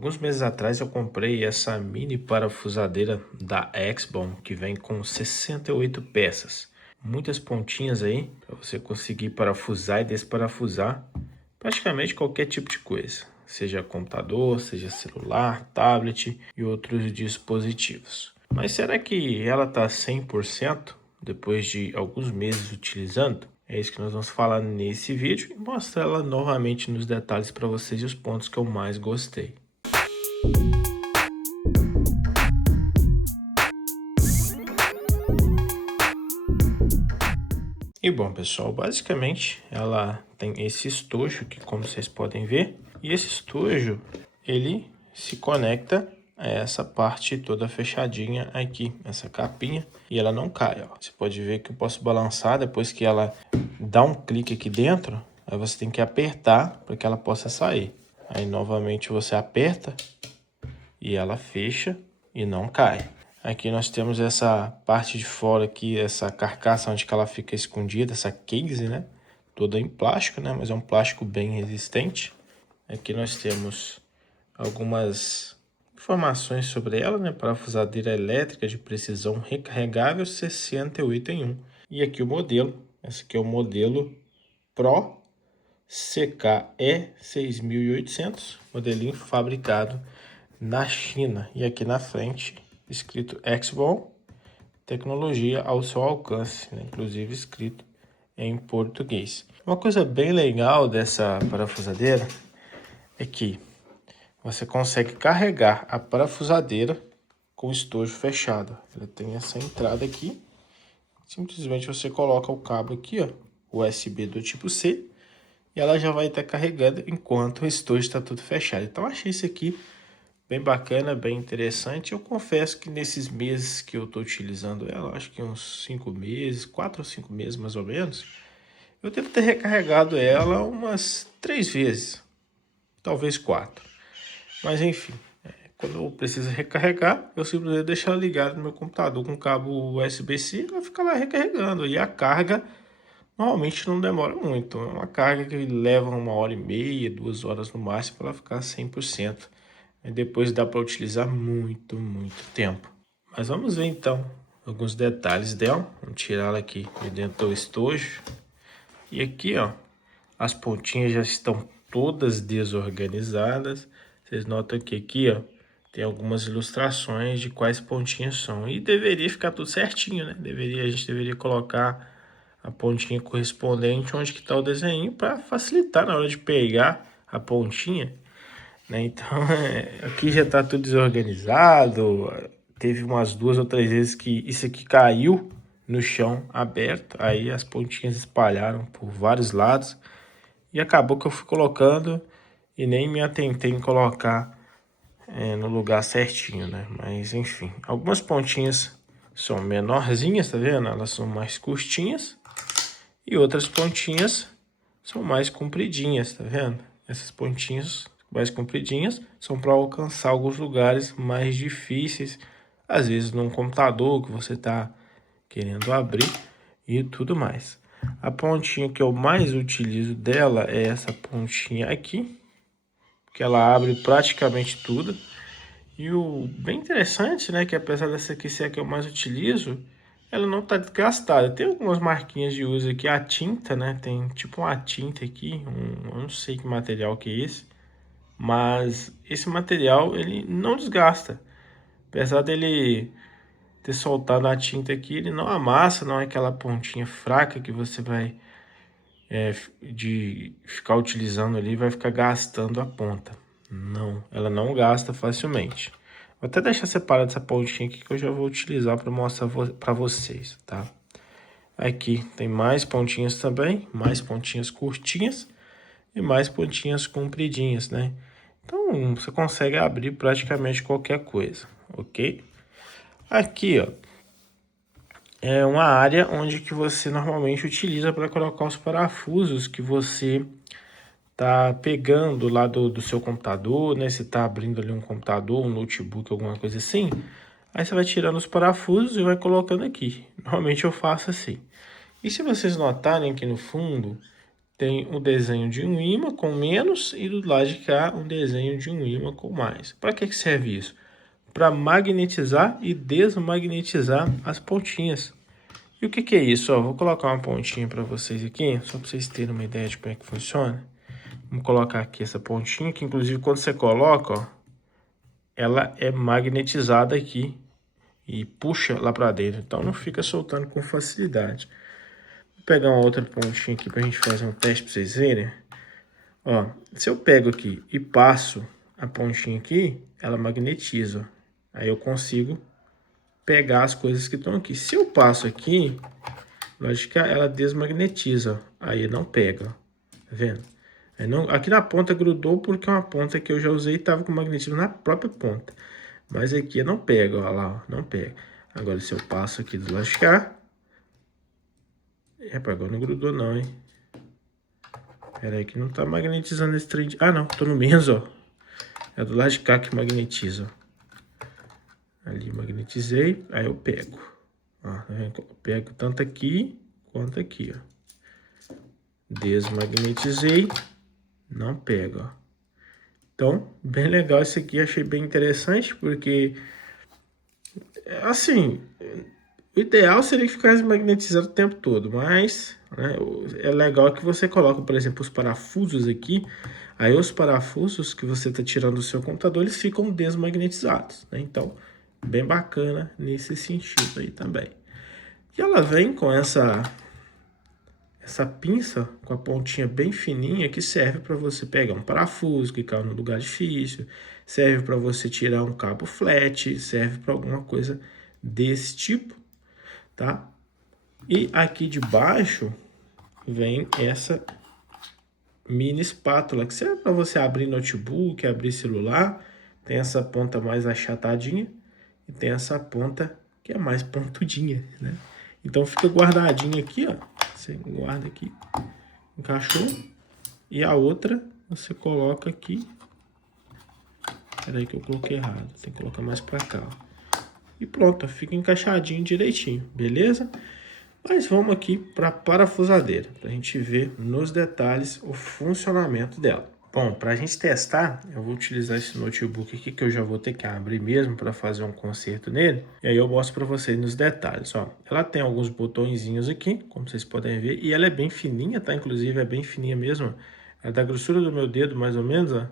Alguns meses atrás eu comprei essa mini parafusadeira da Exbon, que vem com 68 peças. Muitas pontinhas aí, para você conseguir parafusar e desparafusar praticamente qualquer tipo de coisa. Seja computador, seja celular, tablet e outros dispositivos. Mas será que ela está 100% depois de alguns meses utilizando? É isso que nós vamos falar nesse vídeo e mostrar ela novamente nos detalhes para vocês e os pontos que eu mais gostei. E bom, pessoal, basicamente ela tem esse estojo aqui, como vocês podem ver. E esse estojo, ele se conecta a essa parte toda fechadinha aqui, essa capinha. E ela não cai, ó. Você pode ver que eu posso balançar depois que ela dá um clique aqui dentro. Aí você tem que apertar para que ela possa sair. Aí novamente você aperta e ela fecha e não cai. Aqui nós temos essa parte de fora aqui, essa carcaça onde que ela fica escondida, essa case, né? Toda em plástico, né? Mas é um plástico bem resistente. Aqui nós temos algumas informações sobre ela, né? Parafusadeira elétrica de precisão recarregável 68 em 1. E aqui o modelo. Esse aqui é o modelo Pro CKE 6800, modelinho fabricado na China. E aqui na frente escrito Exbon, tecnologia ao seu alcance, né? Inclusive escrito em português. Uma coisa bem legal dessa parafusadeira é que você consegue carregar a parafusadeira com o estojo fechado. Ela tem essa entrada aqui, simplesmente você coloca o cabo aqui, ó, USB do tipo C, e ela já vai estar carregando enquanto o estojo está tudo fechado. Então achei isso aqui bem bacana, bem interessante. Eu confesso que nesses meses que eu estou utilizando ela, acho que uns 5 meses, 4 ou 5 meses mais ou menos, eu devo ter recarregado ela umas 3 vezes, talvez 4. Mas enfim, quando eu preciso recarregar, eu simplesmente deixo ela ligada no meu computador com cabo USB-C, ela fica lá recarregando. E a carga normalmente não demora muito. É uma carga que leva 1h30, 2 horas no máximo para ela ficar 100%. E depois dá para utilizar muito tempo. Mas vamos ver então alguns detalhes dela. Vamos tirar ela aqui de dentro do estojo. E aqui, ó, as pontinhas já estão todas desorganizadas. Vocês notam que aqui, ó, tem algumas ilustrações de quais pontinhas são. E deveria ficar tudo certinho, né? A gente deveria colocar a pontinha correspondente onde que está o desenho para facilitar na hora de pegar a pontinha, né? Então, aqui já está tudo desorganizado. Teve umas 2 ou 3 vezes que isso aqui caiu no chão aberto. Aí as pontinhas espalharam por vários lados. E acabou que eu fui colocando e nem me atentei em colocar no lugar certinho, né? Mas enfim, algumas pontinhas são menorzinhas, tá vendo? Elas são mais curtinhas. E outras pontinhas são mais compridinhas, tá vendo? Essas pontinhas mais compridinhas são para alcançar alguns lugares mais difíceis, às vezes num computador que você está querendo abrir e tudo mais. A pontinha que eu mais utilizo dela é essa pontinha aqui, que ela abre praticamente tudo. E o bem interessante, né, que apesar dessa aqui ser a que eu mais utilizo, ela não tá desgastada. Tem algumas marquinhas de uso aqui, a tinta, né, tem tipo uma tinta aqui, eu não sei que material que é esse, mas esse material ele não desgasta. Apesar dele ter soltado a tinta aqui, ele não amassa, não é aquela pontinha fraca que você vai de ficar utilizando ali, vai ficar gastando a ponta. Não, ela não gasta facilmente. Vou até deixar separado essa pontinha aqui que eu já vou utilizar para mostrar para vocês, tá? Aqui tem mais pontinhas também, mais pontinhas curtinhas e mais pontinhas compridinhas, né? Então, você consegue abrir praticamente qualquer coisa, ok? Aqui, ó, é uma área onde que você normalmente utiliza para colocar os parafusos que você tá pegando lá do seu computador, né? Você tá abrindo ali um computador, um notebook, alguma coisa assim. Aí você vai tirando os parafusos e vai colocando aqui. Normalmente eu faço assim. E se vocês notarem aqui no fundo, tem o desenho de um ímã com menos e do lado de cá um desenho de um ímã com mais. Para que serve isso? Para magnetizar e desmagnetizar as pontinhas. E o que é isso? Ó, vou colocar uma pontinha para vocês aqui, só para vocês terem uma ideia de como é que funciona. Vamos colocar aqui essa pontinha, que inclusive quando você coloca, ó, ela é magnetizada aqui e puxa lá para dentro, então não fica soltando com facilidade. Vou pegar uma outra pontinha aqui para a gente fazer um teste para vocês verem. Ó, se eu pego aqui e passo a pontinha aqui, ela magnetiza. Aí eu consigo pegar as coisas que estão aqui. Se eu passo aqui, lógico que ela desmagnetiza. Aí não pega, tá vendo? Aí não, aqui na ponta grudou porque é uma ponta que eu já usei e estava com magnetismo na própria ponta. Mas aqui não pega, ó lá, ó, não pega. Agora se eu passo aqui do lado de cá... agora não grudou não, hein? Pera aí que não tá magnetizando esse trem. Ah, não, tô no menos, ó. É do lado de cá que magnetiza. Ali magnetizei, aí eu pego. Ó, tá vendo? Eu pego tanto aqui quanto aqui, ó. Desmagnetizei, não pega, ó. Então, bem legal esse aqui, achei bem interessante, porque, assim, o ideal seria que ficasse magnetizado o tempo todo, mas, né, é legal que você coloca, por exemplo, os parafusos aqui, aí os parafusos que você está tirando do seu computador, eles ficam desmagnetizados, né? Então, bem bacana nesse sentido aí também. E ela vem com essa pinça com a pontinha bem fininha que serve para você pegar um parafuso que caiu no lugar difícil, serve para você tirar um cabo flat, serve para alguma coisa desse tipo, tá? E aqui de baixo vem essa mini espátula que serve para você abrir notebook, abrir celular. Tem essa ponta mais achatadinha e tem essa ponta que é mais pontudinha, né? Então fica guardadinho aqui, ó. Você guarda aqui, encaixou. E a outra você coloca aqui. Peraí que eu coloquei errado. Tem que colocar mais pra cá, ó. E pronto, ó, fica encaixadinho direitinho, beleza? Mas vamos aqui para parafusadeira, para a gente ver nos detalhes o funcionamento dela. Bom, para a gente testar, eu vou utilizar esse notebook aqui que eu já vou ter que abrir mesmo para fazer um conserto nele. E aí eu mostro para vocês nos detalhes, ó. Ela tem alguns botõezinhos aqui, como vocês podem ver, e ela é bem fininha, tá? Inclusive é bem fininha mesmo. Ela é da grossura do meu dedo, mais ou menos, ó.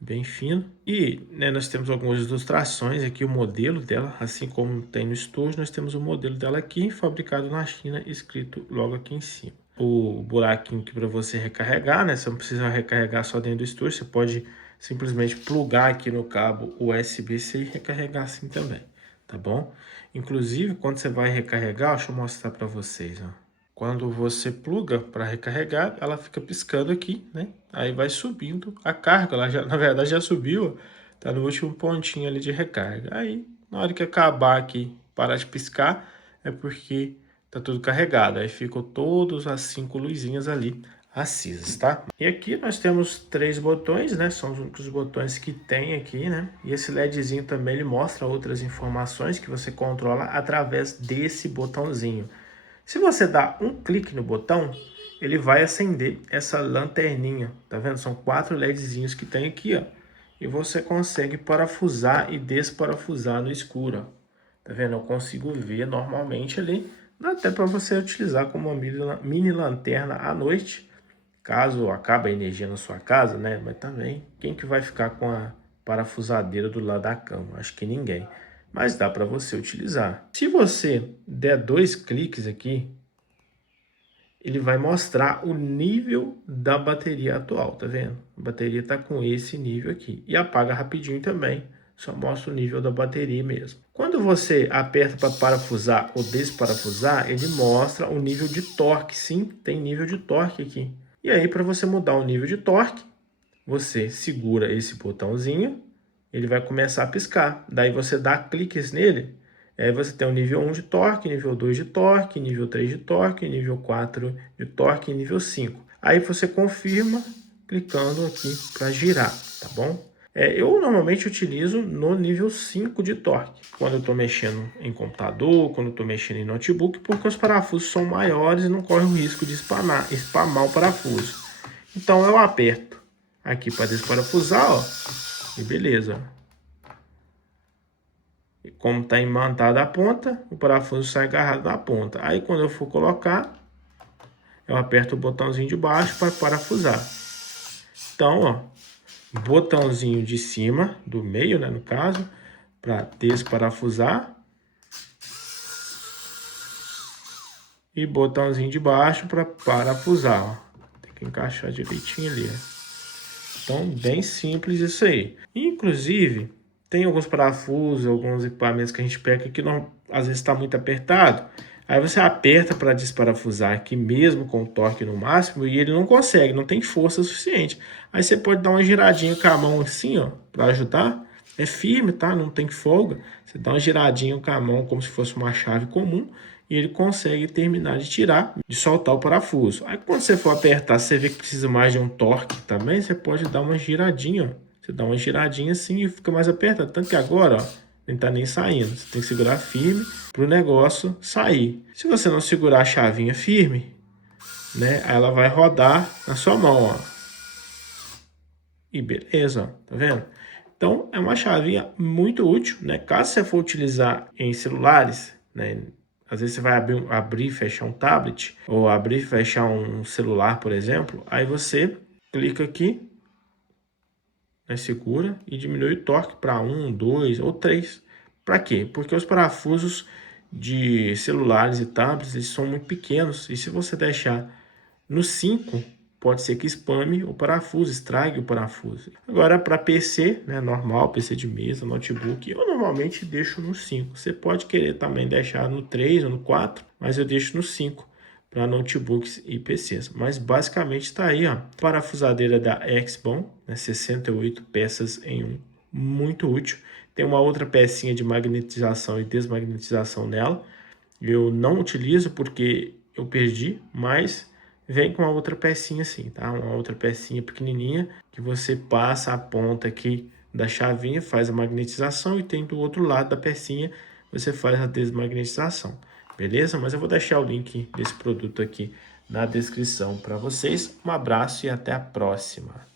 Bem fino. E, né, nós temos algumas ilustrações aqui, o modelo dela, assim como tem no estojo, nós temos o modelo dela aqui, fabricado na China, escrito logo aqui em cima. O buraquinho aqui para você recarregar, né? Você não precisa recarregar só dentro do estojo, você pode simplesmente plugar aqui no cabo USB-C e recarregar assim também, tá bom? Inclusive, quando você vai recarregar, deixa eu mostrar para vocês, ó. Quando você pluga para recarregar, ela fica piscando aqui, né? Aí vai subindo a carga, ela já, na verdade já subiu, tá no último pontinho ali de recarga. Aí, na hora que acabar aqui, parar de piscar, é porque tá tudo carregado. Aí ficam todas as 5 luzinhas ali acesas, tá? E aqui nós temos 3 botões, né? São os únicos botões que tem aqui, né? E esse LEDzinho também ele mostra outras informações que você controla através desse botãozinho. Se você dá um clique no botão, ele vai acender essa lanterninha, tá vendo? São 4 LEDzinhos que tem aqui, ó. E você consegue parafusar e desparafusar no escuro, ó. Tá vendo? Eu consigo ver normalmente ali, dá até para você utilizar como uma mini lanterna à noite, caso acabe a energia na sua casa, né? Mas também, quem que vai ficar com a parafusadeira do lado da cama? Acho que ninguém. Mas dá para você utilizar. Se você der 2 cliques aqui, ele vai mostrar o nível da bateria atual, tá vendo? A bateria tá com esse nível aqui. E apaga rapidinho também, só mostra o nível da bateria mesmo. Quando você aperta para parafusar ou desparafusar, ele mostra o nível de torque. Sim, tem nível de torque aqui. E aí, para você mudar o nível de torque, você segura esse botãozinho, ele vai começar a piscar. Daí você dá cliques nele, aí você tem o nível 1 de torque, nível 2 de torque, nível 3 de torque, nível 4 de torque e nível 5. Aí você confirma clicando aqui para girar, tá bom? Eu normalmente utilizo no nível 5 de torque, quando eu estou mexendo em computador, quando eu estou mexendo em notebook, porque os parafusos são maiores e não corre o risco de spamar o parafuso. Então eu aperto aqui para desparafusar, ó, e beleza. E como está imantada a ponta, o parafuso sai agarrado na ponta. Aí quando eu for colocar, eu aperto o botãozinho de baixo para parafusar. Então, ó, botãozinho de cima, do meio, né, no caso, para desparafusar. E botãozinho de baixo para parafusar, ó. Tem que encaixar direitinho ali, ó. Então, bem simples isso aí. Inclusive, tem alguns parafusos, alguns equipamentos que a gente pega que não, às vezes está muito apertado. Aí você aperta para desparafusar aqui mesmo com o torque no máximo e ele não consegue, não tem força suficiente. Aí você pode dar uma giradinha com a mão assim, ó, para ajudar. É firme, tá? Não tem folga. Você dá uma giradinha com a mão como se fosse uma chave comum e ele consegue terminar de tirar, de soltar o parafuso. Aí quando você for apertar, você vê que precisa mais de um torque também, você pode dar uma giradinha, ó. Você dá uma giradinha assim e fica mais apertado. Tanto que agora, ó, não tá nem saindo. Você tem que segurar firme para o negócio sair. Se você não segurar a chavinha firme, né, ela vai rodar na sua mão, ó. E beleza, ó, tá vendo? Então, é uma chavinha muito útil, né? Caso você for utilizar em celulares, né? Às vezes você vai abrir e fechar um tablet, ou abrir e fechar um celular, por exemplo. Aí você clica aqui, né, segura e diminui o torque para 1, 2 ou 3. Para quê? Porque os parafusos de celulares e tablets eles são muito pequenos. E se você deixar no 5, pode ser que spame o parafuso, estrague o parafuso. Agora, para PC, né, normal, PC de mesa, notebook, eu normalmente deixo no 5. Você pode querer também deixar no 3 ou no 4, mas eu deixo no 5 para notebooks e PCs. Mas basicamente está aí, ó, parafusadeira da Xbon, né, 68 peças em um, muito útil. Tem uma outra pecinha de magnetização e desmagnetização nela. Eu não utilizo porque eu perdi, mas vem com uma outra pecinha assim, tá? Uma outra pecinha pequenininha que você passa a ponta aqui da chavinha, faz a magnetização e tem do outro lado da pecinha você faz a desmagnetização, beleza? Mas eu vou deixar o link desse produto aqui na descrição para vocês. Um abraço e até a próxima.